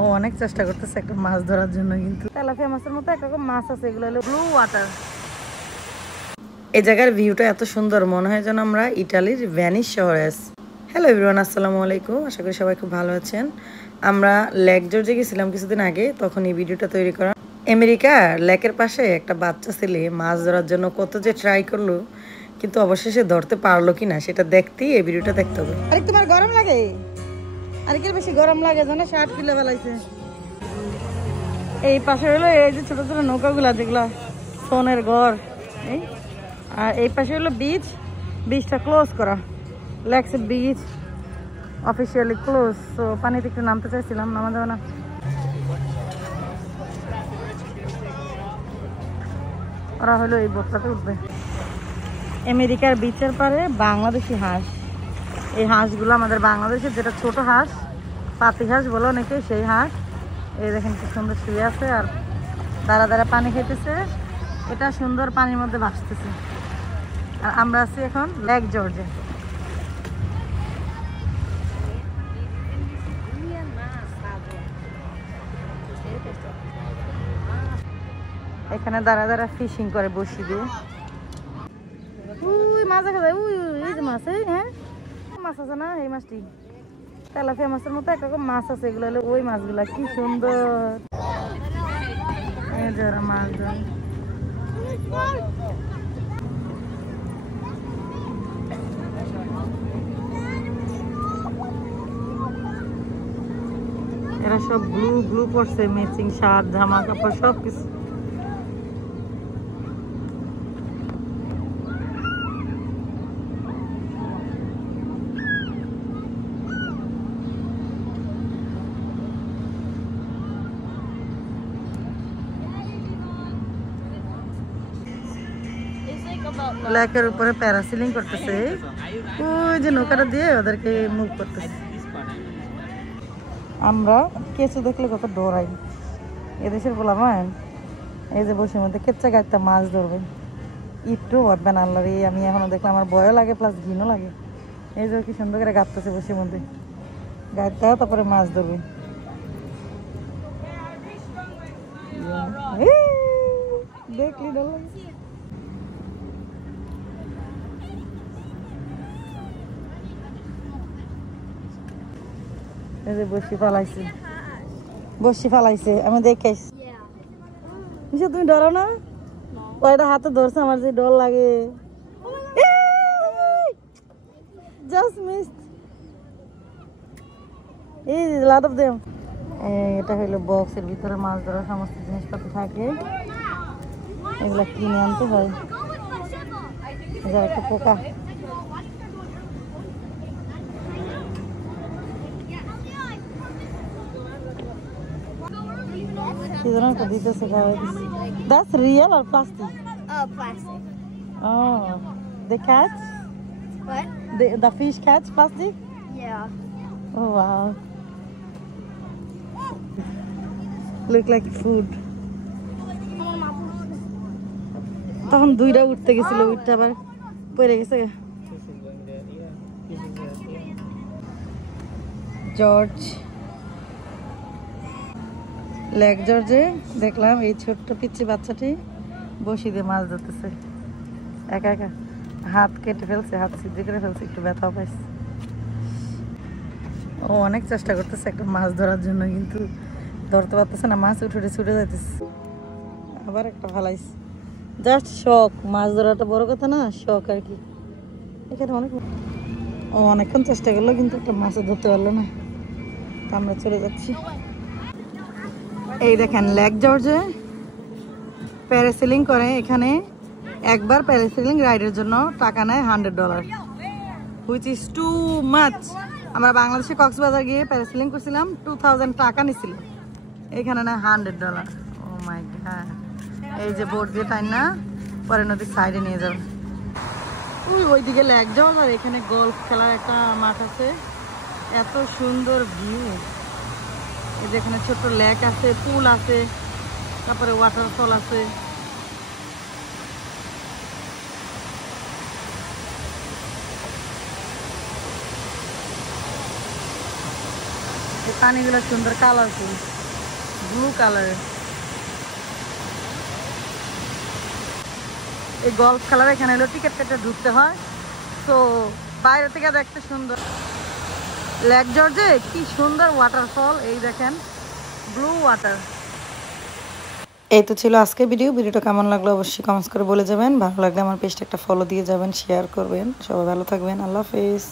ও অনেক চেষ্টা করতেছে একটা মাছ ধরার জন্য, কিন্তু তেলাপিয়া মাছের মতো একরকম মাছ আছে, এগুলো হলো ব্লু ওয়াটার। এই জায়গার ভিউটা এত সুন্দর, মনে হয় যেন আমরা ইটালির ভেনিস শহরে আছি। হ্যালো এভরিওয়ান, আসসালামু আলাইকুম। আশা করি সবাই খুব ভালো আছেন। আমরা লেক জর্জে গেছিলাম কিছুদিন আগে, তখন এই ভিডিওটা তৈরি করা। আমেরিকা লেকের পাশে একটা বাচ্চা ছেলে মাছ ধরার জন্য কত যে ট্রাই করলো, কিন্তু অবশেষে ধরতে পারলো কিনা সেটা দেখতেই এই ভিডিওটা দেখতে হবে। আরে তোমার গরম লাগে? আর কি বেশি গরম লাগে জানো, 60 কিলো বেলাইছে। এই পাশে হলো এই যে ছোট ছোট নৌকাগুলা, যেগুলা সোনের ঘর। এই আর এই পাশে হলো বিচ, বিচটা ক্লোজ করা, লেকস বিচ অফিসিয়ালি ক্লোজ। তো পানিতে একটু নামতে চাইছিলাম, নামা যাবে না। ওরা হলো এই বোটটাতে উঠবে। আমেরিকার বিচের পারে বাংলাদেশি হাঁস। এই হাঁসগুলো আমাদের বাংলাদেশের যেটা ছোট হাঁস, পাতি হাঁস বলো অনেকে, সেই হাঁস। এই দেখেন কি সুন্দর শুয়ে আছে আর দাঁড়া দাঁড়া পানি খেতেছে। এটা সুন্দর পানির মধ্যে ভাসতেছে। আর আমরা আছি এখন লেক জর্জে। এখানে দাঁড়া দাঁড়া ফিশিং করে বসি দিয়ে। উই মাছ দেখা যায়, উই এই যে মাছ, এই হ্যাঁ মাছ আছে না, এই মাছটি তেলাপিয়া মাছের মতো একরকম মাছ আছে, এগুলো হলো ওই মাছগুলা। কি সুন্দর যারা মাছ ধরে। এরা সব ব্লু ব্লু পরছে, ম্যাচিং শার্ট জামা কাপড় সব কিছু। লেকের উপরে প্যারাসিলিং করতেছে, ওই যে নৌকাটা দিয়ে ওদেরকে মুভ করতেছে। আমরা কেঁচু দেখলে কত ডরাই, এদেশের বলাম এই যে বসে মধ্যে কেচ্চা গাইতে মাছ ধরবে, একটু ভাববেন আল্লাহ রে। আমি এখনো দেখলাম, আমার ভয়ও লাগে প্লাস ঘিনও লাগে। এই যে কি সুন্দর করে গাঁততেছে বসে মধ্যে, গাইতে তারপরে মাছ ধরবে। দেখলি ডর লাগে। এই যে বসি ফালাইছে, বসি ফালাইছে, আমি দেখাইস। তুমি ডরো না? কয়টা হাতে ধরছে, আমার যে ডর লাগে। Just miss. এই লাট অফ দেম। এটা হইলো বক্সের ভিতরে মাছ ধরার সমস্ত জিনিসপত্র থাকে, এগুলা কিনে আনতে হয়। একটা পোকা, That's real or plastic? Oh, plastic. Oh, the catch? What? The fish catch plastic? Yeah. Oh wow. Look like food. তখন দুইটা উঠতে গেছিল, উঠতে আবার পড়ে গেছে। জর্জ লেক জর্জে দেখলাম এই ছোট্ট পিচ্ছি বাচ্চাটি বসি দিয়ে মাছ ধরতেছে একা একা। হাত কেটে ফেলছে, হাত সিদ্ধি করে ফেলছে, একটু ব্যথাও পাইছে। ও অনেক চেষ্টা করতেছে একটা মাছ ধরার জন্য, কিন্তু ধরতে পারতেছে না, মাছ উঠে ছুটে যাইতেছে। আবার একটা ফালাইছে, জাস্ট শখ। মাছ ধরাটা বড় কথা না, শখ আর কি। এখানে অনেক ও অনেকক্ষণ চেষ্টা করলো, কিন্তু একটা মাছও ধরতে পারলো না। আমরা চলে যাচ্ছি। এই দেখেন লেক জর্জে প্যারাসেলিং করে। এখানে একবার প্যারাসেলিং রাইডের জন্য টাকা নেয় $100, হুইচ ইজ টু মাচ। আমরা বাংলাদেশে কক্সবাজার গিয়ে প্যারাসেলিং করছিলাম, 2000 টাকা নিছিল, এখানে নেয় $100। ও মাই গড। এই যে বোট দিয়ে টাইম না পরে নদীর সাইডে নিয়ে যাবে। ওইদিকে লেক জর্জ, আর এখানে গলফ খেলার একটা মাঠ আছে। এত সুন্দর ভিউ। এই যে এখানে ছোট্ট লেক আছে, পুল আছে, তারপরে ওয়াটারফল আছে। পানিগুলো সুন্দর কালারফুল, ব্লু কালার। এই গল্ফ খেলার এখানে হলো টিকিট কেটে ঢুকতে হয়, তো বাইরে থেকে দেখতে সুন্দর। লেক জর্জে কি সুন্দর ওয়াটারফল, এই দেখেন ব্লু ওয়াটার। এই তো ছিল আজকের ভিডিওটা কেমন লাগলো অবশ্যই কমেন্টস করে বলে যাবেন। ভালো লাগলে আমার পেজটা একটা ফলো দিয়ে যাবেন, শেয়ার করবেন। সবাই ভালো থাকবেন, আল্লাহ হাফেজ।